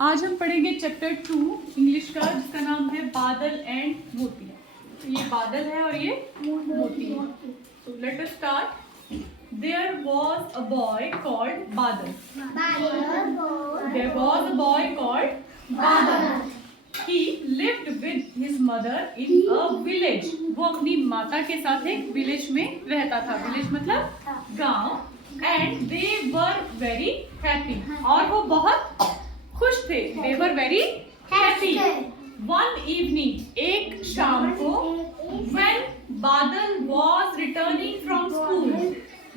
आज हम पढ़ेंगे चैप्टर 2 इंग्लिश का, जिसका नाम है बादल एंड मोती। तो ये बादल है और ये मोती है। तो let us start. There was a boy called Badal. There was a boy called Badal. He lived with his mother in a village. वो अपनी माता के साथ एक विलेज में रहता था। विलेज मतलब गांव। And they were very happy. और वो बहुत खुश थे। They were very happy. One evening, एक शाम को, when बादल was returning from school,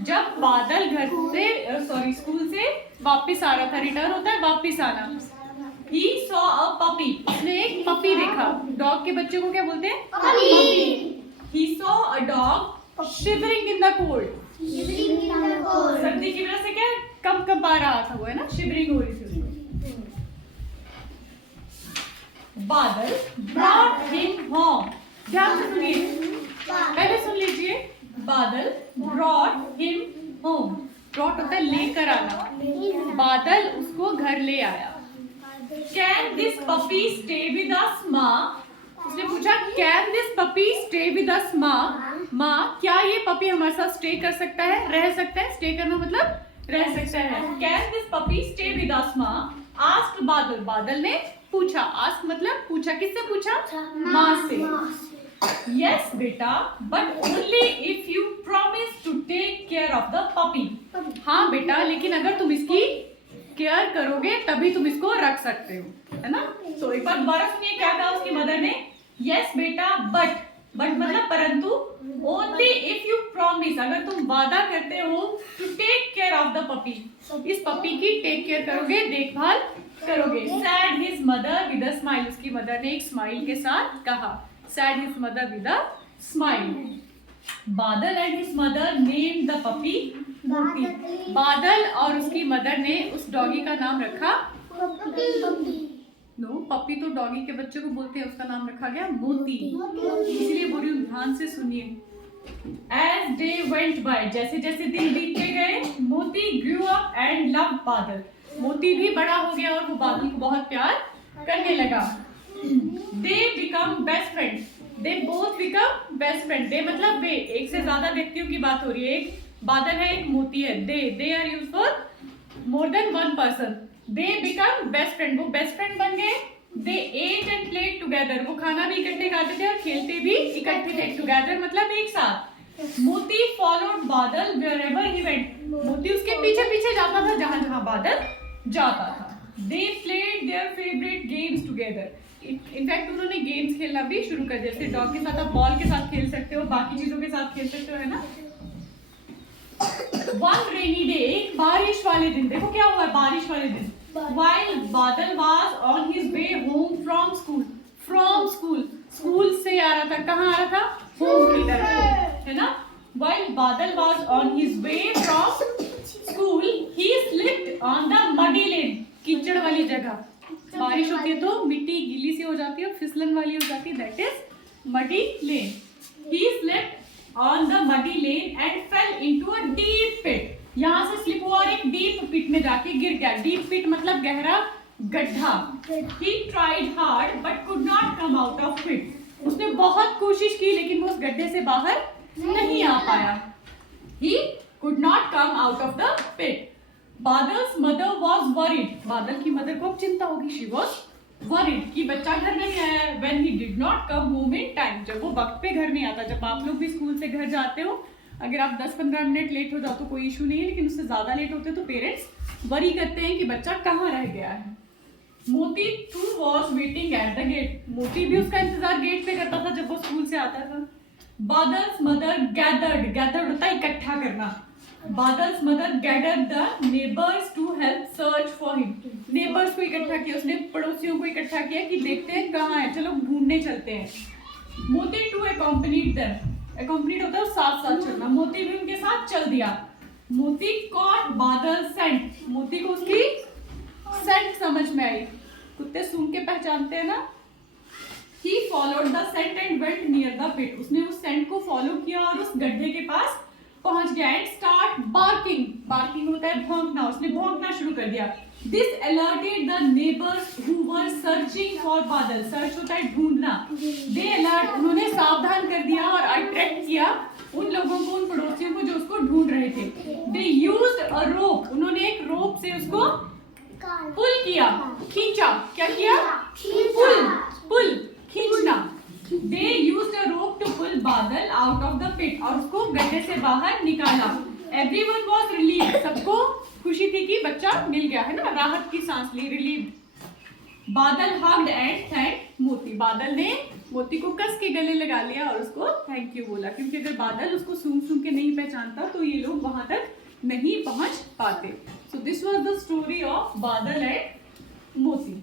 जब बादल घर से स्कूल से वापस आ रहा था। रिटर्न होता है वापस आना। He saw a puppy. उसने एक पपी देखा। डॉग के बच्चे को क्या बोलते हैं? Puppy. He saw a dog shivering in the cold. सर्दी की वजह से क्या कंपा रहा था वो, है ना, शिवरिंग हो रही थी उसको। बादल brought him home. ध्यान से सुनिए, पहले सुन लीजिए। बादल brought him home. brought होता है लेकर आना। बादल उसको घर ले आया। Can this puppy stay with us, माँ? उसने पूछा Can this puppy stay with us, माँ? माँ, क्या ये पपी हमारे साथ स्टे कर सकता है, रह सकता है? स्टे करना मतलब रह सकता है। Can this puppy stay with us, माँ? Asked बादल। बादल ने पूछा। Ask मतलब पूछा। किससे पूछा? माँ से। Yes बेटा, but only if you promise to take care of the puppy. हाँ बेटा, लेकिन अगर तुम इसकी केयर करोगे तभी तुम इसको रख सकते हो, है ना। तो एक बार दोबारा सुनिए क्या कहा उसकी मदर ने। यस बेटा, बट मतलब परंतु, ओनली इफ यू प्रॉमिस, अगर तुम वादा करते हो, to take care of the puppy, इस पपी की टेक केयर करोगे, देखभाल करोगे। Said his mother with a smile, उसकी मदर ने एक स्माइल के साथ कहा। Said his mother with a smile. Badal and his mother named the puppy Moti. Badal और उसकी मदर ने उस डॉगी का नाम रखा पपी तो डॉगी के बच्चे को बोलते हैं, उसका नाम रखा गया मोती। इसलिए बोल रही हूँ, ध्यान से सुनिए। As day went by, जैसे जैसे दिन बीतते गए, मोती grew up and loved बादल। मोती भी बड़ा हो गया और वो बादल को बहुत प्यार करने लगा। They become best friends. They both become best friends. They मतलब वे, एक से ज्यादा व्यक्तियों की बात हो रही है। एक बादल है, एक मोती है। They are used for more than one person. They become best friend. वो बेस्ट फ्रेंड बन गए। They ate and played together. वो खाना भी इकट्ठे खाते थे और खेलते भी इकट्ठे थे। Together मतलब एक साथ। मोती followed बादल wherever he went. मोती उसके पीछे पीछे जाता था जहाँ जहाँ बादल जाता था। They played their favorite games together. In fact उन्होंने गेम्स खेलना भी शुरू कर दिया। जैसे डॉग के साथ आप बॉल के साथ खेल सकते हो, बाकी चीजों के साथ खेल सकते हो, है ना। One rainy day, एक बारिश वाले दिन, देखो क्या हुआ बारिश वाले दिन। While बादल was on his way home from school. From school, school से आ रहा था। कहाँ आ रहा था? होम की तरफ, है ना। While बादल was on his way from school, he slipped on the muddy lane. कीचड़ वाली जगह। बारिश होती है तो मिट्टी गीली सी हो जाती है, फिसलन वाली हो जाती है, that is muddy lane. He slipped on the muddy lane and fell into a deep pit. यहाँ से स्लिप हुआ और एक डीप पिट में जाके गिर गया। डीप पिट मतलब गहरा गड्ढा। He tried hard but could not come out of pit. उसने बहुत कोशिश की लेकिन वो उस गड्ढे से बाहर नहीं आ पाया। He could not come out of the pit. Badal's mother was worried. Badal की मदर को अब चिंता होगी। शी वॉज वरीड कि बच्चा घर नहीं आया। When he did not come home in time, जब वो वक्त पे घर नहीं आता। जब आप लोग भी स्कूल से घर जाते हो, अगर आप 10-15 मिनट लेट हो जाओ तो कोई इशू नहीं है, लेकिन उससे ज़्यादा लेट होते तो पेरेंट्स वरी करते हैं कि बच्चा कहाँ रह गया है। Moti too was waiting at the gate. Moti भी उसका इंतजार गेट पे करता था जब वो स्कूल से आता था। बादल्स मदर गैदर्ड होता है इकट्ठा करना। Badal's mother gathered the neighbors to help search for him. Neighbours को इकट्ठा किया उसने, पड़ोसियों को इकट्ठा किया कि देखते हैं कहाँ है, चलो ढूंढने चलते हैं। मोती टू accompanied them. accompanied होता है साथ साथ चलना। मोती भी उनके साथ चल दिया। मोती caught बादल scent. मोती को उसकी scent समझ में आई। कुत्ते सूंघ के पहचानते हैं ना। He followed the scent and went near the pit. उसने उस scent को फॉलो किया और उस गड्ढे के पास पहुंच गया। And start barking. बार्किंग होता है भौंकना। उसने भौंकना शुरू कर दिया। This alerted the neighbors who were searching for बादल. Search होता है ढूंढना. They alert, उन्होंने सावधान कर दिया और अट्रैक्ट किया उन लोगों को, उन पड़ोसियों को जो उसको ढूंढ रहे थे. They used a rope, उन्होंने एक रोप से उसको पुल किया, खींचा. क्या किया? पुल, खींचना. They used a rope to pull बादल out of the pit, और उसको गड्ढे से बाहर निकाला. Everyone was relieved, सबको खुशी थी कि बच्चा मिल गया है ना, राहत की सांस ली, रिलीव्ड. बादल hugged and thanked मोती. बादल ने मोती को कस के गले लगा लिया और उसको थैंक यू बोला, क्योंकि अगर बादल उसको सूंघ सूंघ के नहीं पहचानता तो ये लोग वहां तक नहीं पहुंच पाते. So this was the story of बादल एंड मोती.